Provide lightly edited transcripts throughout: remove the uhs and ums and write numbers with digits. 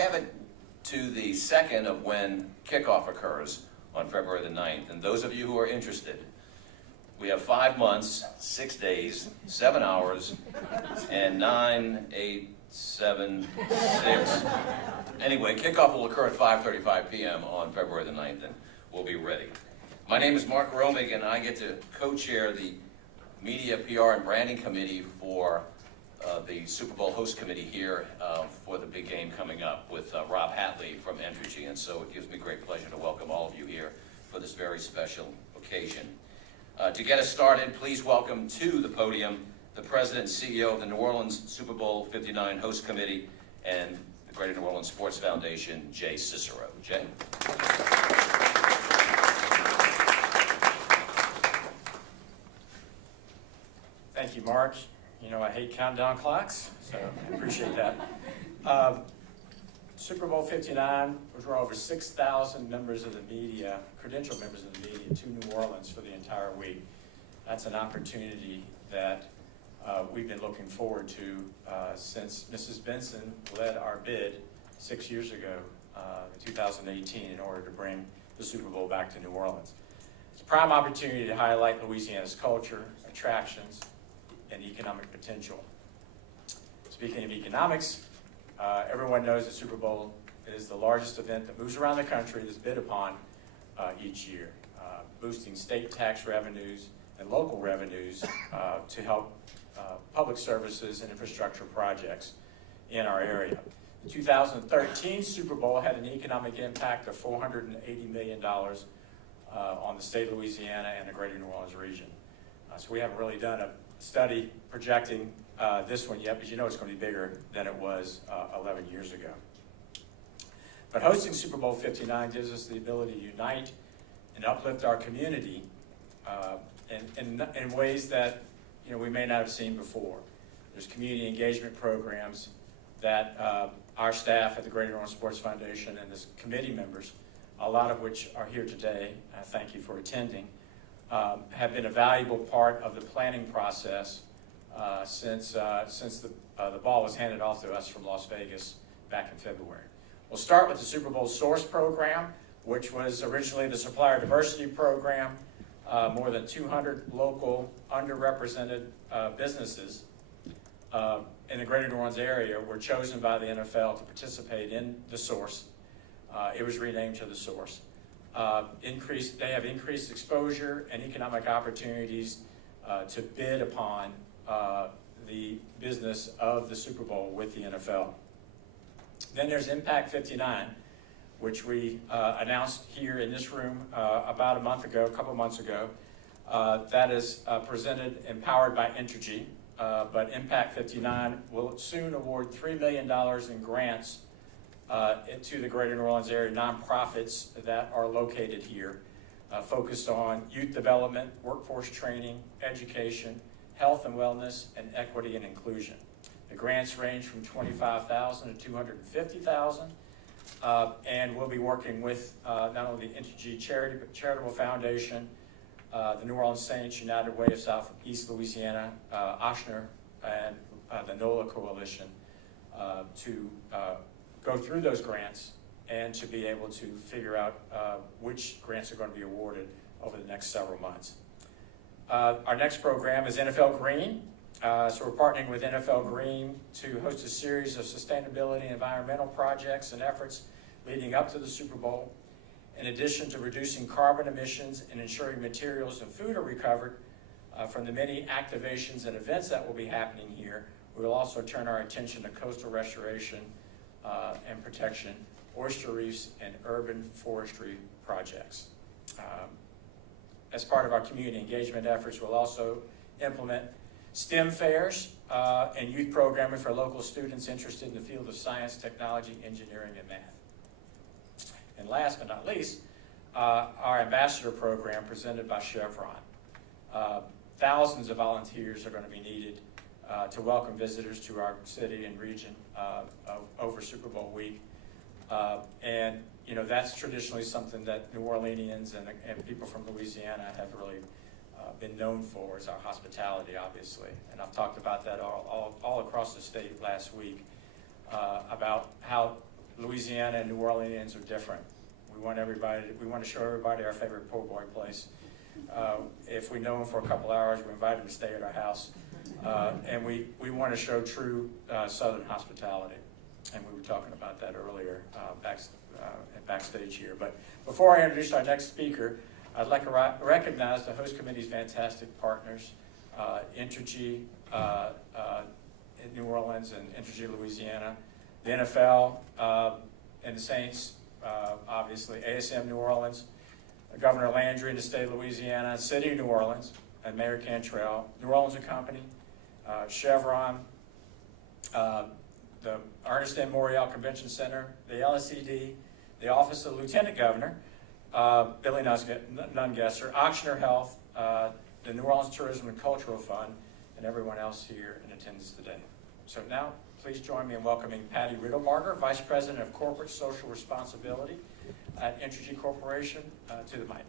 have it to the second of when kickoff occurs on February the 9th. And those of you who are interested, we have 5 months, 6 days, 7 hours, and 9, 8, 7, 6. Anyway, kickoff will occur at 5:35 p.m. on February the 9th, and we'll be ready. My name is Mark Romig, and I get to co-chair the Media, PR, and Branding Committee for the Super Bowl host committee here for the big game coming up with Rob Hatley from Entergy. And so it gives me great pleasure to welcome all of you here for this very special occasion. To get us started, please welcome to the podium the President and CEO of the New Orleans Super Bowl 59 Host Committee and the Greater New Orleans Sports Foundation, Jay Cicero. Jay? Thank you, Mark. You know, I hate countdown clocks, so I appreciate that. Super Bowl 59 was draw over 6,000 members of the media, credentialed members of the media, to New Orleans for the entire week. That's an opportunity that we've been looking forward to since Mrs. Benson led our bid 6 years ago, in 2018, in order to bring the Super Bowl back to New Orleans. It's a prime opportunity to highlight Louisiana's culture, attractions, and economic potential. Speaking of economics, everyone knows the Super Bowl is the largest event that moves around the country that's bid upon each year, boosting state tax revenues and local revenues to help public services and infrastructure projects in our area. The 2013 Super Bowl had an economic impact of $480 million on the state of Louisiana and the Greater New Orleans region. So we haven't really done a study projecting this one yet, but you know it's going to be bigger than it was 11 years ago. But hosting Super Bowl 59 gives us the ability to unite and uplift our community in ways that we may not have seen before. There's community engagement programs that our staff at the Greater New Orleans Sports Foundation and this committee members, a lot of which are here today, thank you for attending, have been a valuable part of the planning process since the ball was handed off to us from Las Vegas back in February. We'll start with the Super Bowl Source Program, which was originally the Supplier Diversity Program. More than 200 local underrepresented businesses in the Greater New Orleans area were chosen by the NFL to participate in the Source. It was renamed to the Source. They have increased exposure and economic opportunities to bid upon the business of the Super Bowl with the NFL. Then there's Impact 59, which we announced here in this room about a couple months ago. That is presented and powered by Entergy, but Impact 59 will soon award $3 million in grants to the Greater New Orleans area nonprofits that are located here, focused on youth development, workforce training, education, health and wellness, and equity and inclusion. The grants range from $25,000 to $250,000, and we'll be working with not only the Entergy Charitable Foundation, the New Orleans Saints, United Way of Southeast Louisiana, Ochsner, and the NOLA Coalition to go through those grants and to be able to figure out which grants are going to be awarded over the next several months. Our next program is NFL Green. So we're partnering with NFL Green to host a series of sustainability and environmental projects and efforts leading up to the Super Bowl. In addition to reducing carbon emissions and ensuring materials and food are recovered from the many activations and events that will be happening here, we will also turn our attention to coastal restoration and protection, oyster reefs, and urban forestry projects. As part of our community engagement efforts, we'll also implement STEM fairs and youth programming for local students interested in the field of science, technology, engineering, and math. And last but not least, our ambassador program presented by Chevron. Thousands of volunteers are going to be needed to welcome visitors to our city and region over Super Bowl week. And that's traditionally something that New Orleanians and people from Louisiana have really been known for, is our hospitality, obviously. And I've talked about that all across the state last week, about how Louisiana Louisiana and New Orleans are different. We want to show everybody our favorite po' boy place. If we know them for a couple hours, we invite them to stay at our house. And we want to show true Southern hospitality. And we were talking about that earlier backstage here. But before I introduce our next speaker, I'd like to recognize the host committee's fantastic partners, Entergy in New Orleans and Entergy Louisiana, the NFL and the Saints, obviously, ASM New Orleans, Governor Landry in the state of Louisiana, City of New Orleans, and Mayor Cantrell, New Orleans and Company, Chevron, the Ernest M. Morial Convention Center, the LSED, the Office of the Lieutenant Governor, Billy Nungesser, Auctioner Health, the New Orleans Tourism and Cultural Fund, and everyone else here in attendance today. So now, please join me in welcoming Patty Riddlebarger, Vice President of Corporate Social Responsibility at Entergy Corporation, to the mic.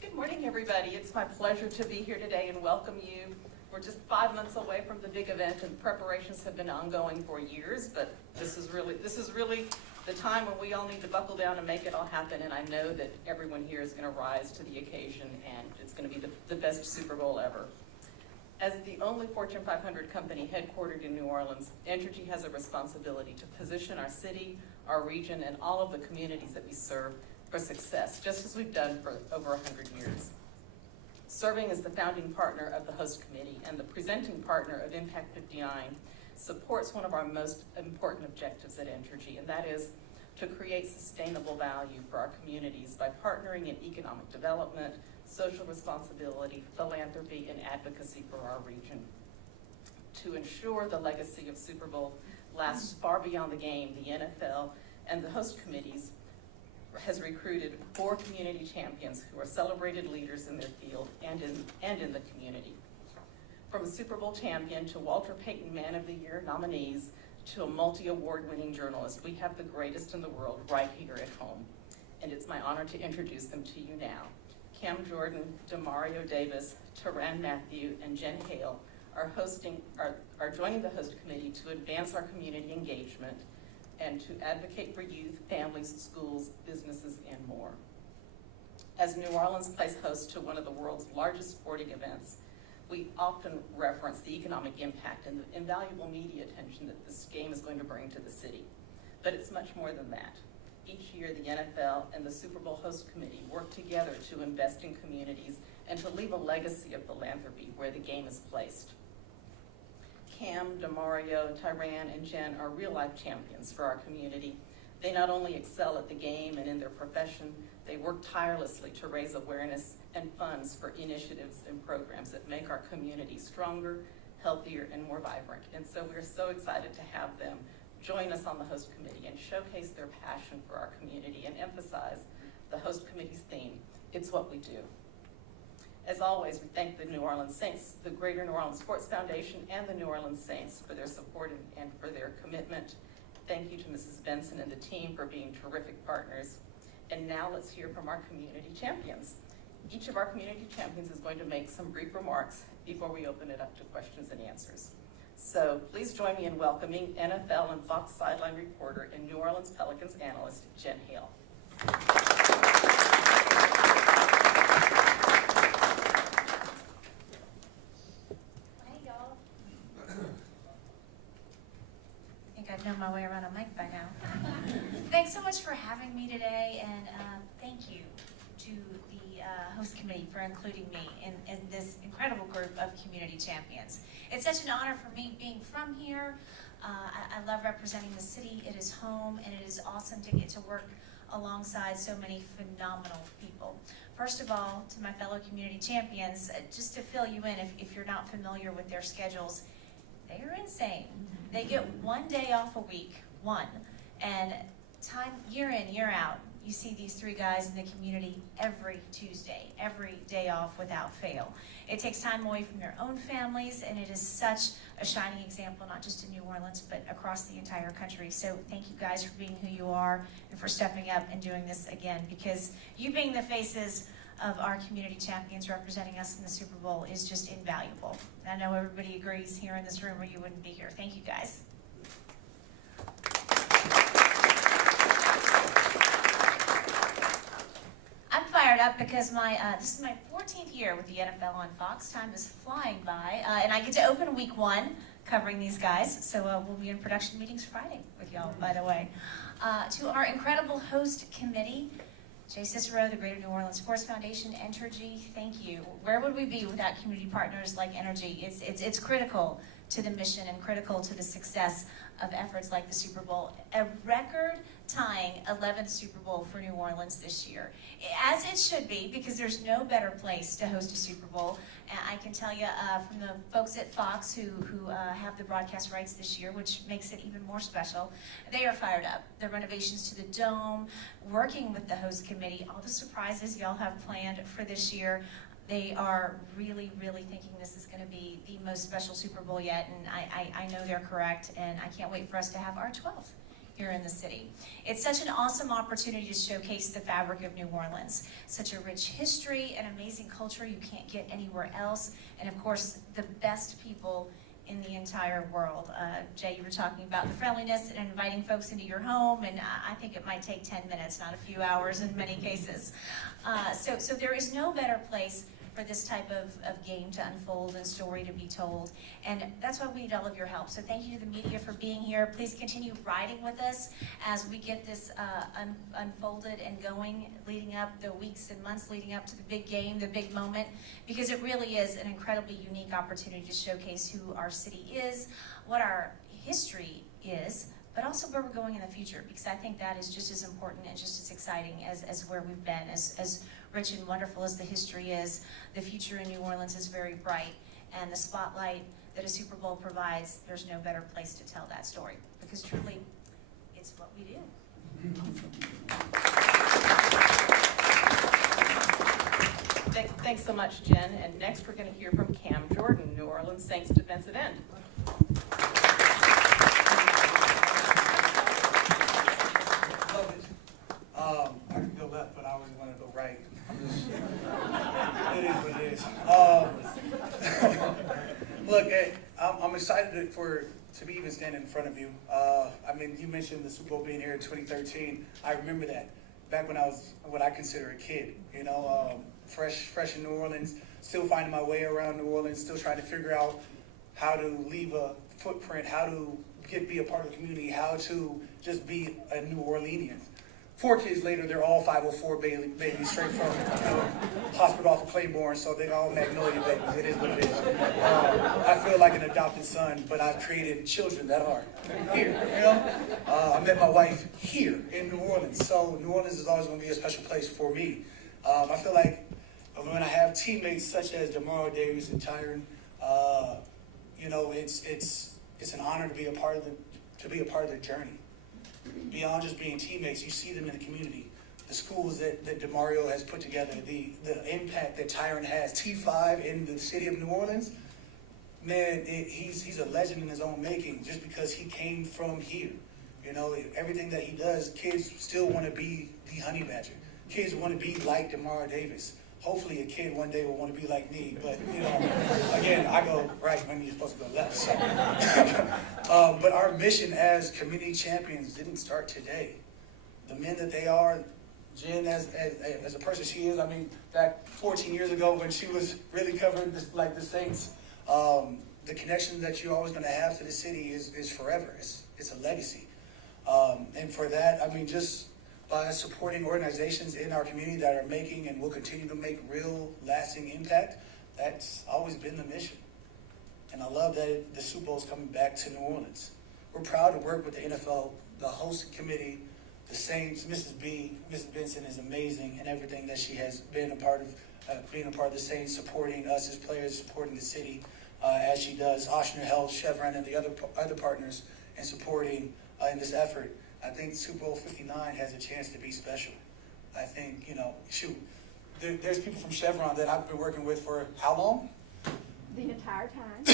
Good morning, everybody. It's my pleasure to be here today and welcome you. We're just 5 months away from the big event, and preparations have been ongoing for years, but this is really the time when we all need to buckle down and make it all happen, and I know that everyone here is going to rise to the occasion, and it's going to be the best Super Bowl ever. As the only Fortune 500 company headquartered in New Orleans, Entergy has a responsibility to position our city, our region, and all of the communities that we serve for success, just as we've done for over 100 years. Serving as the founding partner of the host committee and the presenting partner of Impact 59 supports one of our most important objectives at Entergy, and that is to create sustainable value for our communities by partnering in economic development, social responsibility, philanthropy, and advocacy for our region. To ensure the legacy of Super Bowl lasts far beyond the game, the NFL and the host committees has recruited 4 community champions who are celebrated leaders in their field and in the community. From a Super Bowl champion to Walter Payton Man of the Year nominees to a multi-award winning journalist, we have the greatest in the world right here at home. And it's my honor to introduce them to you now. Cam Jordan, Demario Davis, Tyrann Mathieu, and Jen Hale are joining the host committee to advance our community engagement and to advocate for youth, families, schools, businesses, and more. As New Orleans plays host to one of the world's largest sporting events, we often reference the economic impact and the invaluable media attention that this game is going to bring to the city. But it's much more than that. Each year, the NFL and the Super Bowl host committee work together to invest in communities and to leave a legacy of philanthropy where the game is placed. Cam, Demario, Tyrann, and Jen are real-life champions for our community. They not only excel at the game and in their profession, they work tirelessly to raise awareness and funds for initiatives and programs that make our community stronger, healthier, and more vibrant. And so we're so excited to have them join us on the host committee and showcase their passion for our community and emphasize the host committee's theme, it's what we do. As always, we thank the New Orleans Saints, the Greater New Orleans Sports Foundation, and the New Orleans Saints for their support and for their commitment. Thank you to Mrs. Benson and the team for being terrific partners. And now let's hear from our community champions. Each of our community champions is going to make some brief remarks before we open it up to questions and answers. So please join me in welcoming NFL and Fox sideline reporter and New Orleans Pelicans analyst, Jen Hale. I know my way around a mic by now. Thanks so much for having me today, and thank you to the host committee for including me in this incredible group of community champions. It's such an honor for me being from here. I love representing the city. It is home, and it is awesome to get to work alongside so many phenomenal people. First of all, to my fellow community champions, just to fill you in, if you're not familiar with their schedules, they are insane. They get 1 day off a week, and time year in, year out, you see these 3 guys in the community every Tuesday, every day off without fail. It takes time away from their own families, and it is such a shining example, not just in New Orleans, but across the entire country. So thank you guys for being who you are and for stepping up and doing this again, because you being the faces of our community champions representing us in the Super Bowl is just invaluable. And I know everybody agrees here in this room or you wouldn't be here. Thank you guys. I'm fired up because this is my 14th year with the NFL on Fox. Time is flying by, and I get to open week 1 covering these guys. So we'll be in production meetings Friday with y'all, by the way. To our incredible host committee, Jay Cicero, the Greater New Orleans Sports Foundation, Entergy, thank you. Where would we be without community partners like Entergy? It's critical to the mission and critical to the success of efforts like the Super Bowl. A record-tying 11th Super Bowl for New Orleans this year, as it should be, because there's no better place to host a Super Bowl. And I can tell you from the folks at Fox who have the broadcast rights this year, which makes it even more special, they are fired up. The renovations to the Dome, working with the host committee, all the surprises y'all have planned for this year, they are really, really thinking this is going to be the most special Super Bowl yet, and I know they're correct, and I can't wait for us to have our 12th here in the city. It's such an awesome opportunity to showcase the fabric of New Orleans. Such a rich history and amazing culture you can't get anywhere else, and of course, the best people in the entire world. Jay, you were talking about the friendliness and inviting folks into your home, and I think it might take 10 minutes, not a few hours in many cases. So there is no better place for this type of game to unfold and story to be told. And that's why we need all of your help. So thank you to the media for being here. Please continue riding with us as we get this unfolded and going, leading up the weeks and months leading up to the big game, the big moment, because it really is an incredibly unique opportunity to showcase who our city is, what our history is, but also where we're going in the future, because I think that is just as important and just as exciting as where we've been. As rich and wonderful as the history is, the future in New Orleans is very bright, and the spotlight that a Super Bowl provides, there's no better place to tell that story, because truly, it's what we do. Thanks so much, Jen. And next we're going to hear from Cam Jordan, New Orleans Saints defensive end. I can go left, but I always want to go right. It is what it is. Look, hey, I'm excited to be even standing in front of you. I mean, you mentioned the Super Bowl being here in 2013. I remember that back when I was what I consider a kid. You know, fresh in New Orleans, still finding my way around New Orleans, still trying to figure out how to leave a footprint, how to be a part of the community, how to just be a New Orleanian. 4 kids later, they're all 504 babies, straight from hospital off of Claiborne, so they're all Magnolia babies. It is what it is. I feel like an adopted son, but I've created children that are here, you know? I met my wife here in New Orleans, so New Orleans is always going to be a special place for me. I feel like when I have teammates such as Demario Davis and Tyrann, you know, it's an honor to be a part of the journey. Beyond just being teammates, you see them in the community. The schools that Demario has put together, the impact that Tyrann has, T5 in the city of New Orleans, man, he's a legend in his own making just because he came from here. You know, everything that he does, kids still want to be the Honey Badger. Kids want to be like Demario Davis. Hopefully a kid one day will want to be like me, but, you know, again, I go right when you're supposed to go left. So. But our mission as community champions didn't start today. The men that they are, Jen, as a person she is, I mean, back 14 years ago when she was really covering this, like the Saints, the connection that you're always going to have to the city is forever. It's a legacy. And for that, I mean, just by supporting organizations in our community that are making and will continue to make real lasting impact, that's always been the mission. And I love that the Super Bowl is coming back to New Orleans. We're proud to work with the NFL, the host committee, the Saints. Mrs. Benson is amazing in everything that she has been a part of, being a part of the Saints, supporting us as players, supporting the city as she does, Oshner Health, Chevron, and the other partners in supporting in this effort. I think Super Bowl 59 has a chance to be special. I think, you know, there's people from Chevron that I've been working with for how long? The entire time.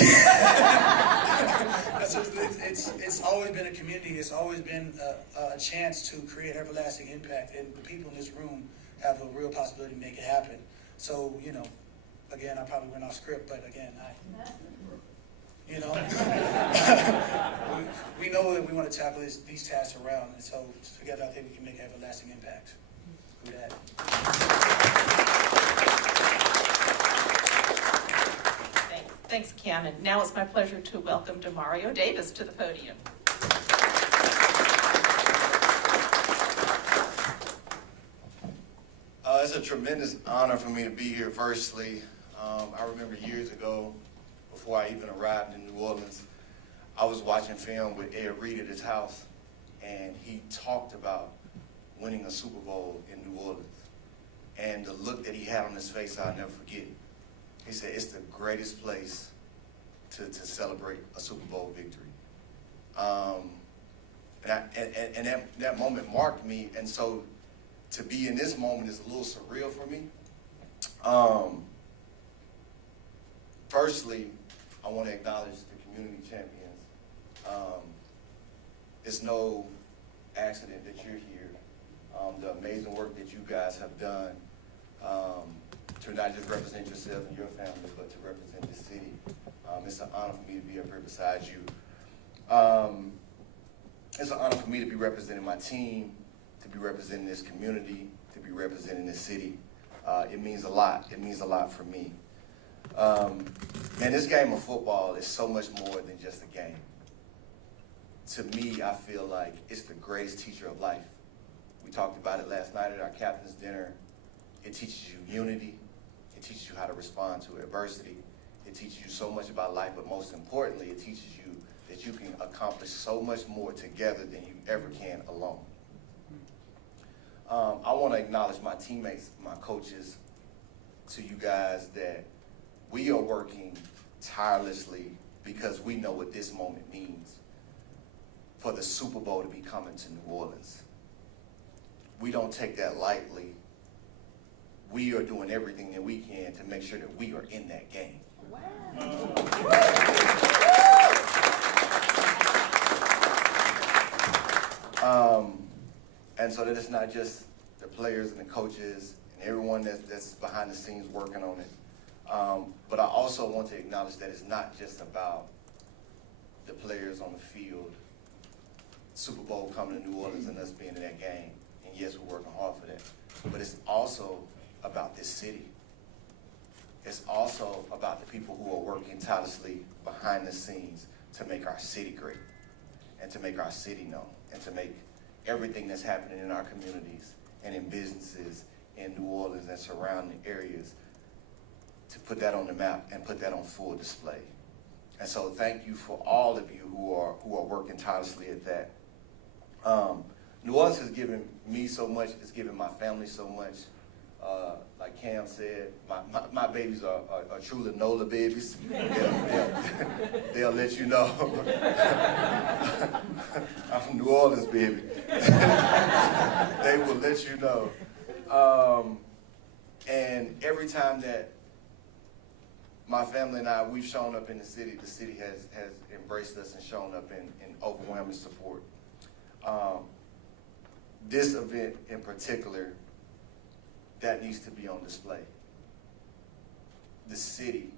It's always been a community. It's always been a chance to create everlasting impact, and the people in this room have a real possibility to make it happen. So, again, I probably went off script, but again, we know that we want to tackle these tasks around, and so together I think we can make an everlasting impact with that. Thanks, Ken. And now it's my pleasure to welcome Demario Davis to the podium. It's a tremendous honor for me to be here. Firstly, I remember years ago, before I even arrived in New Orleans, I was watching film with Ed Reed at his house, and he talked about winning a Super Bowl in New Orleans. And the look that he had on his face, I'll never forget. He said, it's the greatest place to celebrate a Super Bowl victory. And that moment marked me, and so to be in this moment is a little surreal for me. Firstly, I want to acknowledge the community champions. It's no accident that you're here. The amazing work that you guys have done to not just represent yourself and your family, but to represent the city. It's an honor for me to be up here beside you. It's an honor for me to be representing my team, to be representing this community, to be representing this city. It means a lot. It means a lot for me. Man, this game of football is so much more than just a game. To me, I feel like it's the greatest teacher of life. We talked about it last night at our captain's dinner. It teaches you unity. It teaches you how to respond to adversity. It teaches you so much about life, but most importantly, it teaches you that you can accomplish so much more together than you ever can alone. I want to acknowledge my teammates, my coaches, to you guys that we are working tirelessly because we know what this moment means for the Super Bowl to be coming to New Orleans. We don't take that lightly. We are doing everything that we can to make sure that we are in that game. And so that it's not just the players and the coaches and everyone that's behind the scenes working on it. But I also want to acknowledge that it's not just about the players on the field, Super Bowl coming to New Orleans and us being in that game. And yes, we're working hard for that. But it's also about this city. It's also about the people who are working tirelessly behind the scenes to make our city great and to make our city known and to make everything that's happening in our communities and in businesses in New Orleans and surrounding areas, to put that on the map and put that on full display. And so thank you for all of you who are working tirelessly at that. New Orleans has given me so much, it's given my family so much. Like Cam said, my babies are truly NOLA babies. They'll let you know. I'm from New Orleans, baby. They will let you know. And every time that my family and I, we've shown up in the city has embraced us and shown up in overwhelming support. This event in particular, that needs to be on display. The city,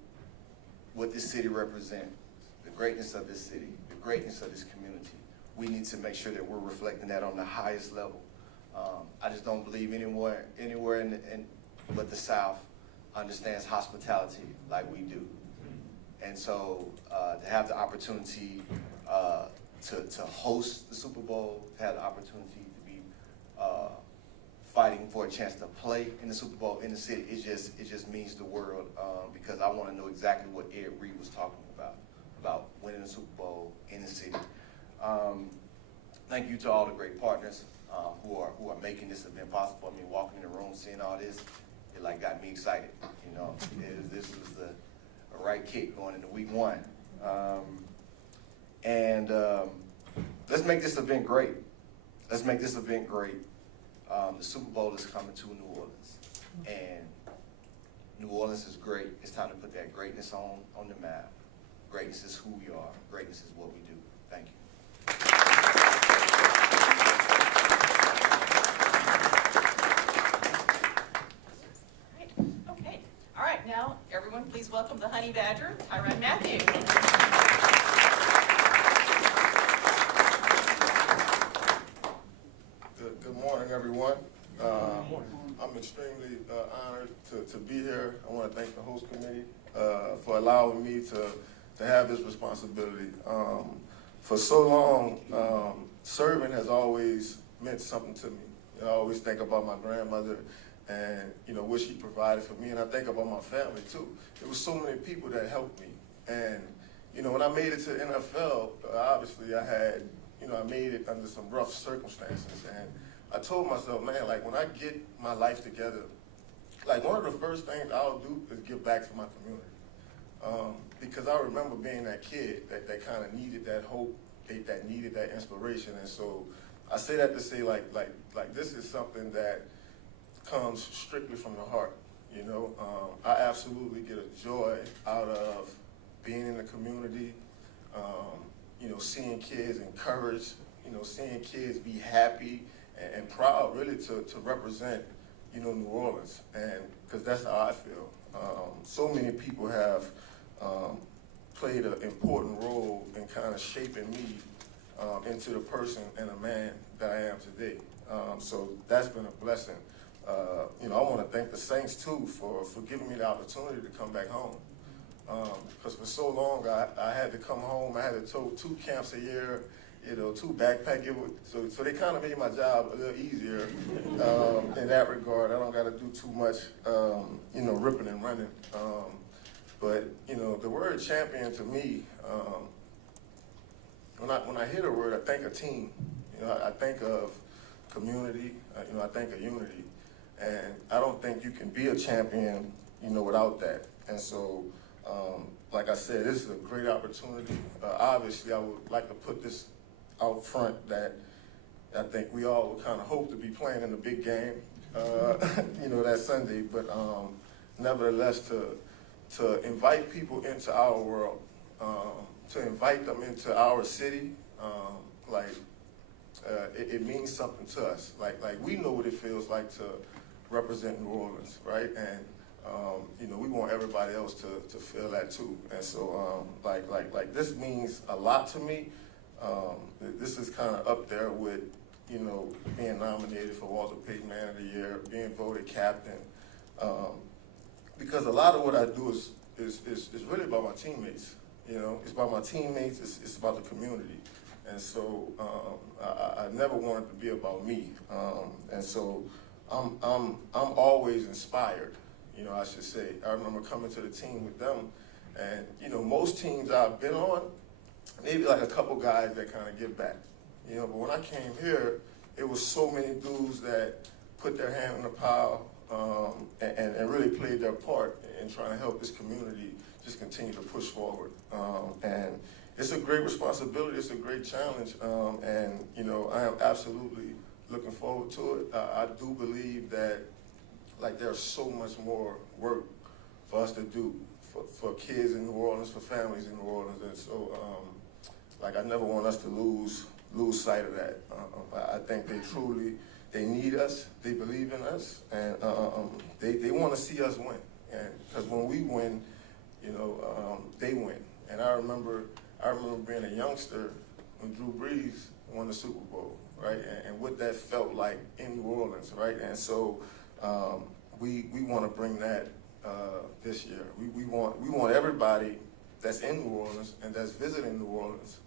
what this city represents, the greatness of this city, the greatness of this community. We need to make sure that we're reflecting that on the highest level. I just don't believe anywhere but the South understands hospitality like we do. And so to have the opportunity to host the Super Bowl, to have the opportunity to be fighting for a chance to play in the Super Bowl in the city, it just means the world, because I want to know exactly what Ed Reed was talking about winning the Super Bowl in the city. Thank you to all the great partners who are making this event possible. I mean, walking in the room, seeing all this, it like got me excited. You know, this was a right kick going into week one. Let's make this event great. Let's make this event great. The Super Bowl is coming to New Orleans, and New Orleans is great. It's time to put that greatness on the map. Greatness is who we are. Greatness is what we do. Thank you. Okay, welcome the Honey Badger, Tyrann Mathieu. Good morning, everyone. I'm extremely honored to be here. I want to thank the host committee for allowing me to have this responsibility. For so long, serving has always meant something to me. I always think about my grandmother and what she provided for me, and I think about my family too. There was so many people that helped me, and when I made it to the NFL, obviously I made it under some rough circumstances, and I told myself, man, like when I get my life together, like one of the first things I'll do is give back to my community, because I remember being that kid that kind of needed that hope, that needed that inspiration, and so I say that to say like this is something that comes strictly from the heart. I absolutely get a joy out of being in the community, seeing kids encouraged, seeing kids be happy and proud really to represent, New Orleans, and because that's how I feel. So many people have played an important role in kind of shaping me into the person and the man that I am today. So that's been a blessing. I want to thank the Saints too for giving me the opportunity to come back home. Because for so long I had to come home. I had to tote 2 camps a year, 2 backpacks. So they kind of made my job a little easier in that regard. I don't got to do too much, ripping and running. But the word champion to me, when I hear the word, I think of team. I think of community. I think of unity. And I don't think you can be a champion, without that. And so, like I said, this is a great opportunity. Obviously, I would like to put this out front that I think we all would kind of hope to be playing in the big game, that Sunday. But nevertheless, to invite people into our world, to invite them into our city, it means something to us. Like we know what it feels like to represent New Orleans, right? And we want everybody else to feel that too. And so, like this means a lot to me. This is kind of up there with, being nominated for Walter Payton Man of the Year, being voted captain, because a lot of what I do is really about my teammates. It's about my teammates. It's about the community. And so I never want it to be about me. And so I'm always inspired. I should say. I remember coming to the team with them, and most teams I've been on, maybe like a couple guys that kind of give back. But when I came here, it was so many dudes that put their hand in the pile and really played their part in trying to help this community just continue to push forward. And it's a great responsibility. It's a great challenge, and I am absolutely looking forward to it. I do believe that there's so much more work for us to do for kids in New Orleans, for families in New Orleans, and so I never want us to lose sight of that. I think they need us, they believe in us, and they want to see us win. And because when we win, they win. And I remember being a youngster when Drew Brees won the Super Bowl, right? And what that felt like in New Orleans, right? And so we want to bring that this year. We want everybody that's in New Orleans and that's visiting New Orleans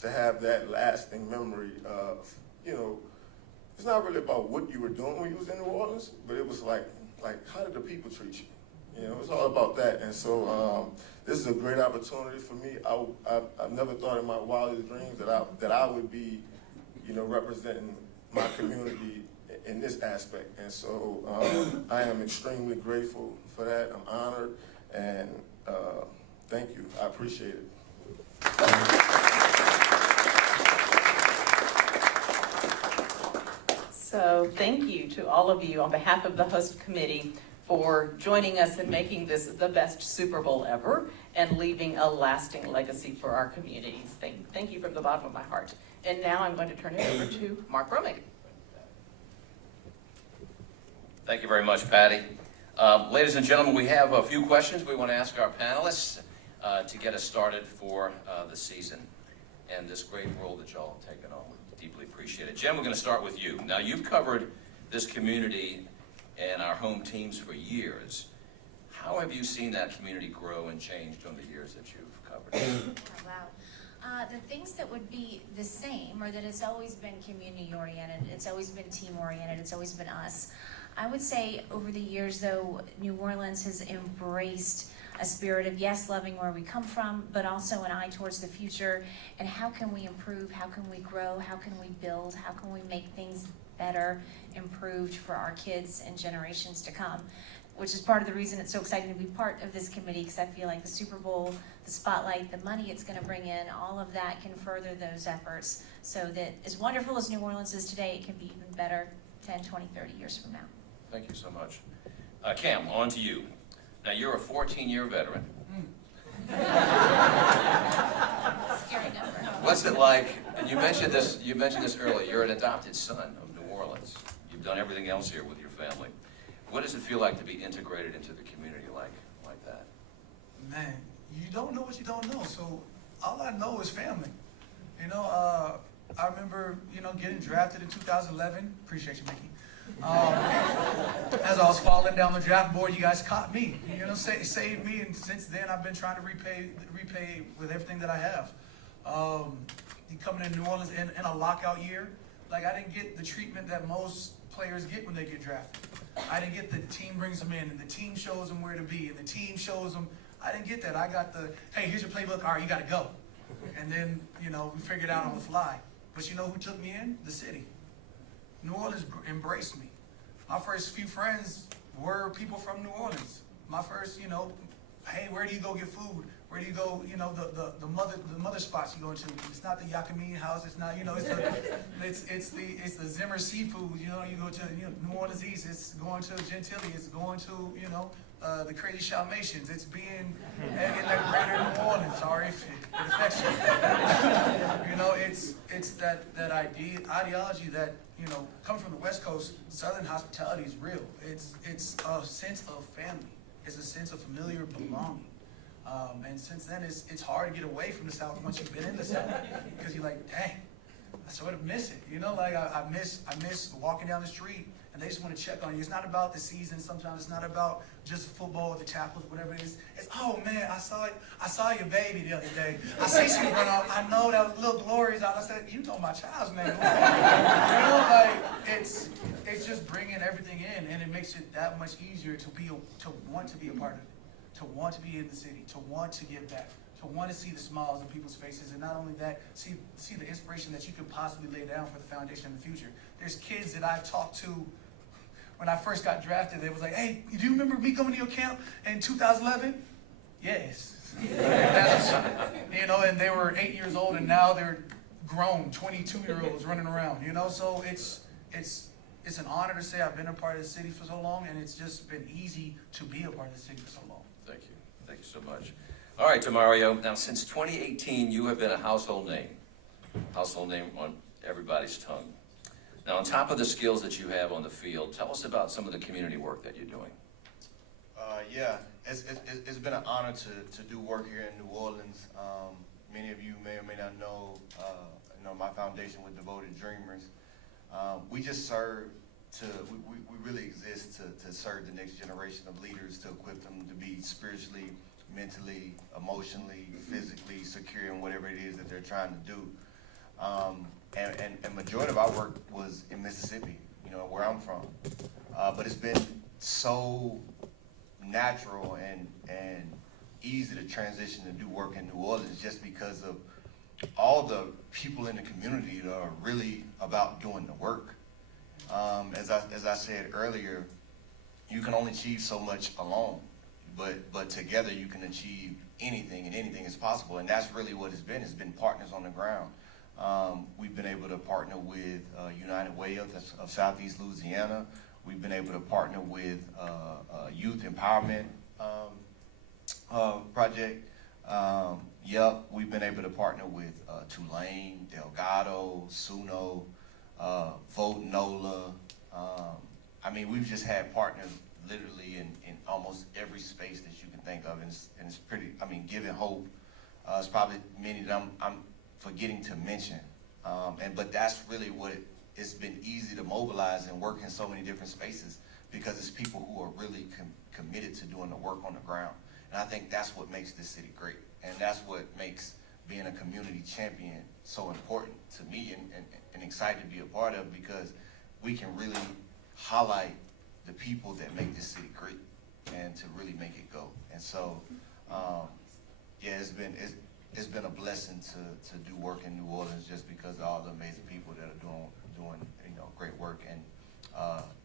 to have that lasting memory of, it's not really about what you were doing when you was in New Orleans, but it was like how did the people treat you? It's all about that. And so this is a great opportunity for me. I've never thought in my wildest dreams that I would be, representing my community in this aspect. And so I am extremely grateful for that. I'm honored, and thank you. I appreciate it. So thank you to all of you on behalf of the host committee for joining us in making this the best Super Bowl ever and leaving a lasting legacy for our communities. Thank you from the bottom of my heart. And now I'm going to turn it over to Mark Romick. Thank you very much, Patty. Ladies and gentlemen, we have a few questions we want to ask our panelists to get us started for the season and this great role that y'all have taken on. We deeply appreciate it. Jen, we're going to start with you. Now, you've covered this community and our home teams for years. How have you seen that community grow and change during the years that you've covered it? Oh, wow. The things that would be the same are that it's always been community-oriented, it's always been team-oriented, it's always been us. I would say over the years, though, New Orleans has embraced a spirit of, yes, loving where we come from, but also an eye towards the future, and how can we improve, how can we grow, how can we build, how can we make things better, improved for our kids and generations to come, which is part of the reason it's so exciting to be part of this committee, because I feel like the Super Bowl, the spotlight, the money it's going to bring in, all of that can further those efforts so that as wonderful as New Orleans is today, it can be even better 10, 20, 30 years from now. Thank you so much. Cam, on to you. Now, you're a 14-year veteran. Scary number. What's it like, and you mentioned this earlier, you're an adopted son of New Orleans. You've done everything else here with your family. What does it feel like to be integrated into the community like that? Man, you don't know what you don't know, so all I know is family. You know, I remember, getting drafted in 2011. Appreciate you, Mickey. As I was falling down the draft board, you guys caught me. Saved me, and since then I've been trying to repay with everything that I have. You coming to New Orleans in a lockout year, like I didn't get the treatment that most players get when they get drafted. I didn't get the team brings them in, and the team shows them where to be, and the team shows them. I didn't get that. I got the, hey, here's your playbook. All right, you got to go. And then, we figured it out on the fly. But you know who took me in? The city. New Orleans embraced me. My first few friends were people from New Orleans. My first, hey, where do you go get food? Where do you go, the mother spots you go into? It's not the Yakamine house, it's not, it's the Zimmer seafood, you go to New Orleans East, it's going to Gentilly, it's going to, the Crazy Shalmations, it's being in that greater New Orleans, sorry if it affects you. It's that ideology that, coming from the West Coast, Southern hospitality is real. It's a sense of family. It's a sense of familiar belonging. And since then, it's hard to get away from the South once you've been in the South, because you're like, dang, I sort of miss it. I miss walking down the street and they just want to check on you. It's not about the season. Sometimes it's not about just football or the tackles, whatever it is. It's, oh man, I saw your baby the other day. I see she was running off. I know that little Glory's out. I said, you know my child's name. It's just bringing everything in, and it makes it that much easier to want to be a part of it. To want to be in the city, to want to give back, to want to see the smiles on people's faces, and not only that, see the inspiration that you could possibly lay down for the foundation in the future. There's kids that I've talked to when I first got drafted. They was like, hey, do you remember me coming to your camp in 2011? Yes. And they were 8 years old, and now they're grown, 22-year-olds running around, So it's an honor to say I've been a part of the city for so long, and it's just been easy to be a part of the city for so long. Thank you. Thank you so much. All right, Demario. Now, since 2018, you have been a household name on everybody's tongue. Now, on top of the skills that you have on the field, tell us about some of the community work that you're doing. It's been an honor to do work here in New Orleans. Many of you may or may not know, my foundation with Devoted Dreamers. We just serve we really exist to serve the next generation of leaders, to equip them to be spiritually, mentally, emotionally, physically secure in whatever it is that they're trying to do. And majority of our work was in Mississippi, where I'm from. But it's been so natural and easy to transition to do work in New Orleans just because of all the people in the community that are really about doing the work. As I said earlier, you can only achieve so much alone, but together you can achieve anything, and anything is possible. And that's really what it's been. It's been partners on the ground. We've been able to partner with United Way of Southeast Louisiana. We've been able to partner with Youth Empowerment Project. We've been able to partner with Tulane, Delgado, Suno, Vote NOLA. We've just had partners literally in almost every space that you can think of, and it's pretty, I mean, giving hope. It's probably many that I'm forgetting to mention, but that's really what it's been easy to mobilize and work in so many different spaces, because it's people who are really committed to doing the work on the ground. And I think that's what makes this city great, and that's what makes being a community champion so important to me, and excited to be a part of, because we can really highlight the people that make this city great and to really make it go. And so, yeah, it's been a blessing to do work in New Orleans, just because of all the amazing people that are doing great work, and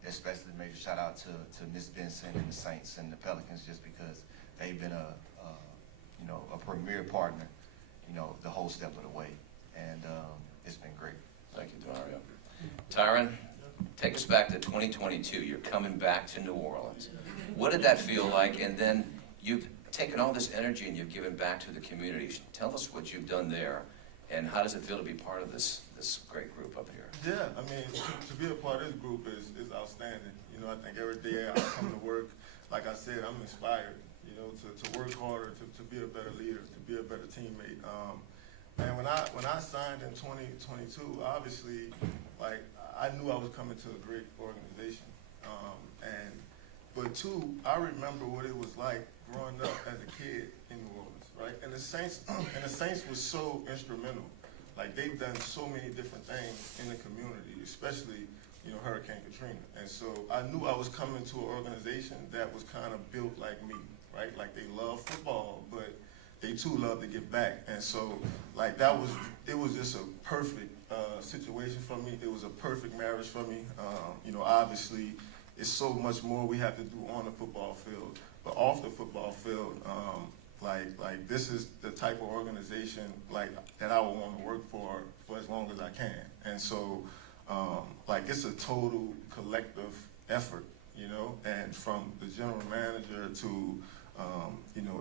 especially major shout out to Miss Benson and the Saints and the Pelicans, just because they've been a premier partner, the whole step of the way, and it's been great. Thank you, Demario. Tyrann, take us back to 2022. You're coming back to New Orleans. What did that feel like? And then you've taken all this energy and you've given back to the community. Tell us what you've done there, and how does it feel to be part of this great group up here? Yeah, I mean, to be a part of this group is outstanding. I think every day I come to work, like I said, I'm inspired, to work harder, to be a better leader, to be a better teammate. And when I signed in 2022, obviously, like, I knew I was coming to a great organization. But two, I remember what it was like growing up as a kid in New Orleans, right? And the Saints was so instrumental. Like, they've done so many different things in the community, especially, Hurricane Katrina. And so I knew I was coming to an organization that was kind of built like me, right? Like, they love football, but they too love to give back. And so, like, it was just a perfect situation for me. It was a perfect marriage for me. Obviously, it's so much more we have to do on the football field, but off the football field, like this is the type of organization that I would want to work for as long as I can. And so, it's a total collective effort, and from the general manager to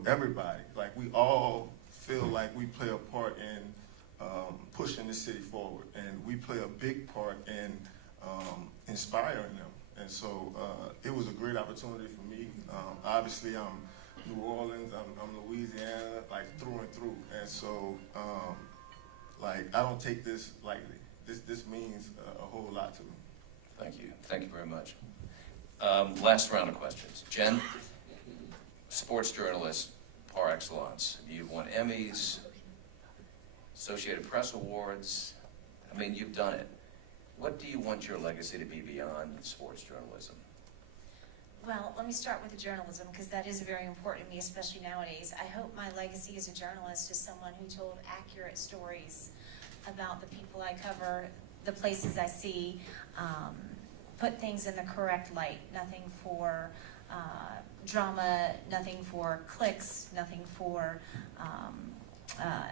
everybody. Like, we all feel like we play a part in pushing the city forward, and we play a big part in inspiring them. And so it was a great opportunity for me. Obviously, I'm New Orleans, I'm Louisiana, like, through and through. And so, I don't take this lightly. This means a whole lot to me. Thank you. Thank you very much. Last round of questions. Jen, sports journalist par excellence. You've won Emmys, Associated Press Awards. I mean, you've done it. What do you want your legacy to be beyond sports journalism? Well, let me start with the journalism, because that is very important to me, especially nowadays. I hope my legacy as a journalist is someone who told accurate stories about the people I cover, the places I see, put things in the correct light. Nothing for drama, nothing for clicks, nothing for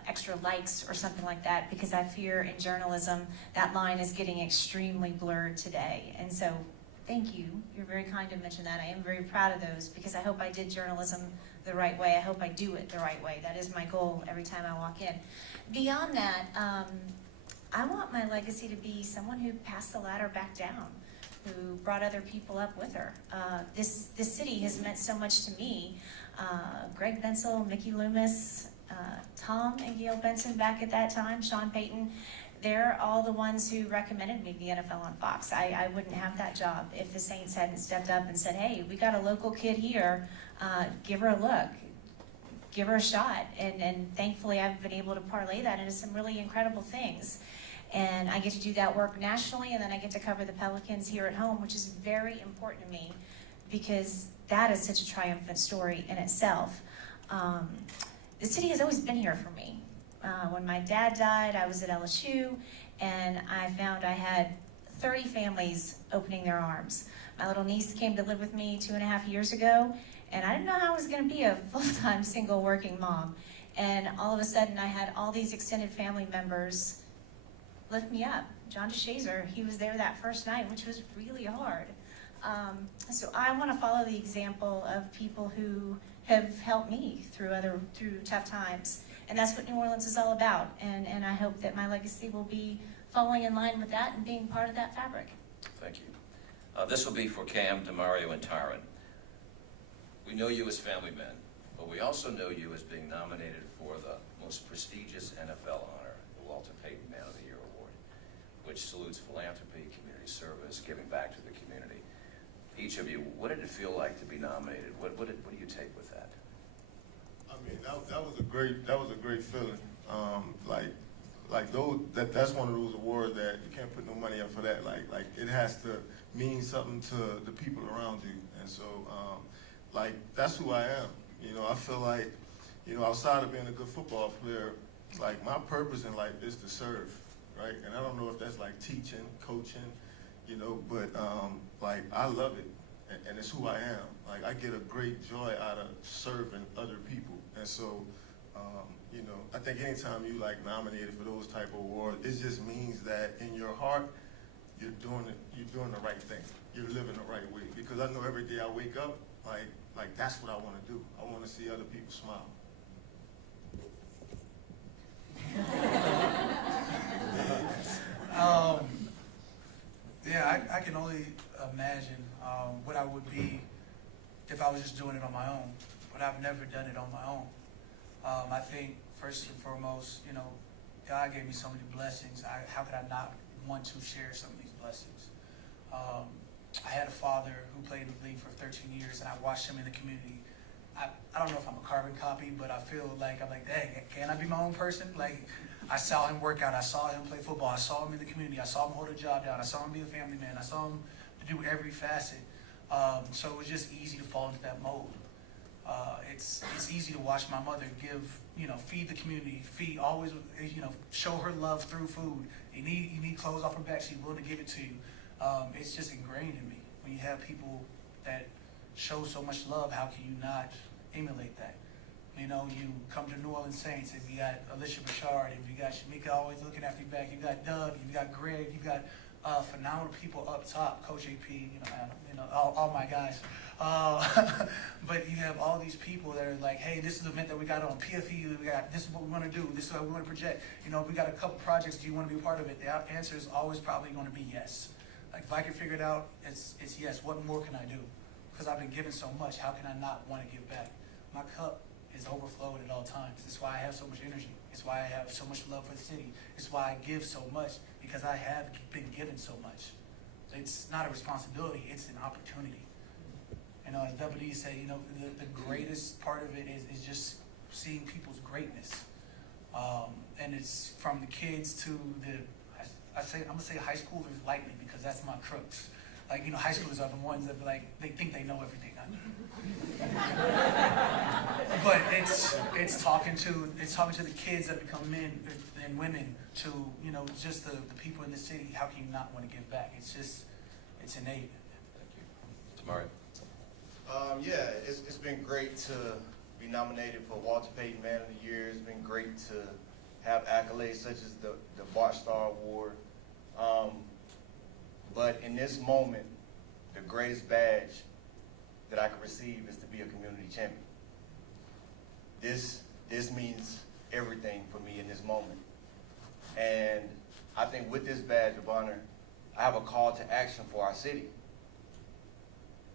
extra likes or something like that, because I fear in journalism that line is getting extremely blurred today. And so, thank you. You're very kind to mention that. I am very proud of those, because I hope I did journalism the right way. I hope I do it the right way. That is my goal every time I walk in. Beyond that, I want my legacy to be someone who passed the ladder back down, who brought other people up with her. This city has meant so much to me. Greg Bensel, Mickey Loomis, Tom and Gail Benson back at that time, Sean Payton, they're all the ones who recommended me the NFL on Fox. I wouldn't have that job if the Saints hadn't stepped up and said, hey, we got a local kid here, give her a look, give her a shot. And thankfully I've been able to parlay that into some really incredible things. And I get to do that work nationally, and then I get to cover the Pelicans here at home, which is very important to me, because that is such a triumphant story in itself. The city has always been here for me. When my dad died, I was at LSU, and I found I had 30 families opening their arms. My little niece came to live with me 2.5 years ago, and I didn't know how I was going to be a full-time single working mom. And all of a sudden, I had all these extended family members lift me up. John DeShazer, he was there that first night, which was really hard. So I want to follow the example of people who have helped me through tough times. And that's what New Orleans is all about. And I hope that my legacy will be following in line with that and being part of that fabric. Thank you. This will be for Cam, Demario, and Tyrann. We know you as family men, but we also know you as being nominated for the most prestigious NFL honor, the Walter Payton Man of the Year Award, which salutes philanthropy, community service, giving back to the community. Each of you, what did it feel like to be nominated? What do you take with that? I mean, that was a great feeling. That's one of those awards that you can't put no money up for that. Like it has to mean something to the people around you. And so, that's who I am. You know, I feel like, outside of being a good football player, like my purpose in life is to serve, right? And I don't know if that's like teaching, coaching, but I love it, and it's who I am. Like I get a great joy out of serving other people, and so, I think anytime you nominated for those type of awards, it just means that in your heart, you're doing the right thing. You're living the right way. Because I know every day I wake up, like that's what I want to do. I want to see other people smile. Yeah, I can only imagine what I would be if I was just doing it on my own, but I've never done it on my own. I think first and foremost, God gave me so many blessings. How could I not want to share some of these blessings? I had a father who played in the league for 13 years, and I watched him in the community. I don't know if I'm a carbon copy, but I feel like I'm like, dang, can I be my own person? Like, I saw him work out. I saw him play football. I saw him in the community. I saw him hold a job down. I saw him be a family man. I saw him to do every facet. So it was just easy to fall into that mold. It's easy to watch my mother feed the community, always, show her love through food. You need clothes off her back, she's willing to give it to you. It's just ingrained in me. When you have people that show so much love, how can you not emulate that? You come to New Orleans Saints, if you got Alicia Bouchard, if you got Shamika always looking after you back, you got Doug, you got Greg, you got phenomenal people up top, Coach AP, all my guys. But you have all these people that are like, hey, this is the event that we got on PFE, this is what we want to do, this is what we want to project. We got a couple projects, do you want to be a part of it? The answer is always probably going to be yes. Like if I can figure it out, it's yes. What more can I do? Because I've been given so much, how can I not want to give back? My cup is overflowing at all times. That's why I have so much energy. It's why I have so much love for the city. It's why I give so much, because I have been given so much. It's not a responsibility, it's an opportunity. As WD said, the greatest part of it is just seeing people's greatness. And it's from the kids to I'm gonna say high schoolers lightly because that's my crooks. High schoolers are the ones that they think they know everything. But it's talking to the kids that become men and women, to just the people in the city. How can you not want to give back? It's innate. Thank you. Demario. It's been great to be nominated for Walter Payton Man of the Year. It's been great to have accolades such as the Bart Star Award. But in this moment, the greatest badge that I could receive is to be a community champion. This means everything for me in this moment. And I think with this badge of honor, I have a call to action for our city.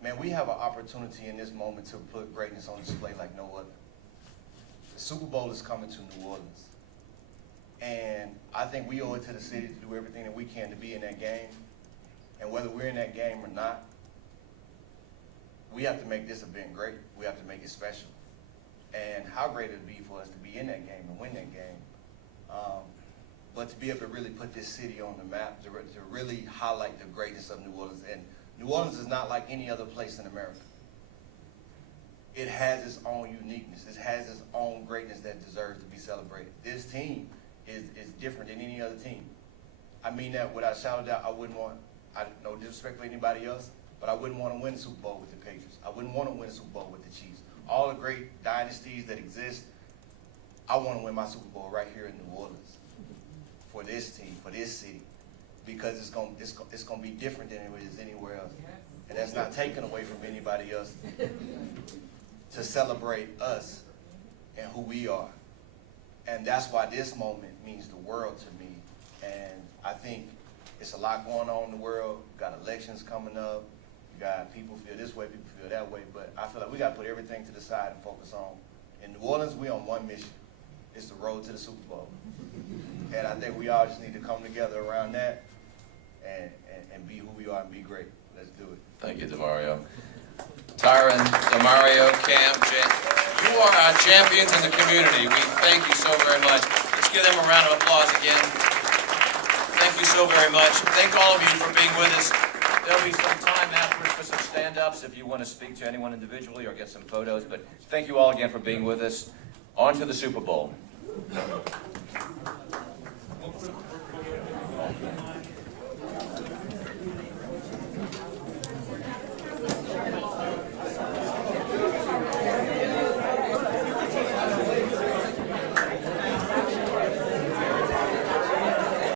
Man, we have an opportunity in this moment to put greatness on display like no other. The Super Bowl is coming to New Orleans. And I think we owe it to the city to do everything that we can to be in that game. And whether we're in that game or not, we have to make this event great. We have to make it special. And how great it would be for us to be in that game and win that game. But to be able to really put this city on the map, to really highlight the greatness of New Orleans. And New Orleans is not like any other place in America. It has its own uniqueness. It has its own greatness that deserves to be celebrated. This team is different than any other team. I mean that without shouting out. No disrespect for anybody else, but I wouldn't want to win the Super Bowl with the Patriots. I wouldn't want to win the Super Bowl with the Chiefs. All the great dynasties that exist, I want to win my Super Bowl right here in New Orleans for this team, for this city, because it's going to be different than it is anywhere else. And that's not taken away from anybody else to celebrate us and who we are. And that's why this moment means the world to me. And I think it's a lot going on in the world. We've got elections coming up. You got people feel this way, people feel that way, but I feel like we got to put everything to the side and focus on. In New Orleans, we on one mission. It's the road to the Super Bowl. And I think we all just need to come together around that and be who we are and be great. Let's do it. Thank you, Demario. Tyrann, Demario, Cam, you are our champions in the community. We thank you so very much. Let's give them a round of applause again. Thank you so very much. Thank all of you for being with us. There'll be some time afterwards for some stand-ups if you want to speak to anyone individually or get some photos. But thank you all again for being with us. On to the Super Bowl.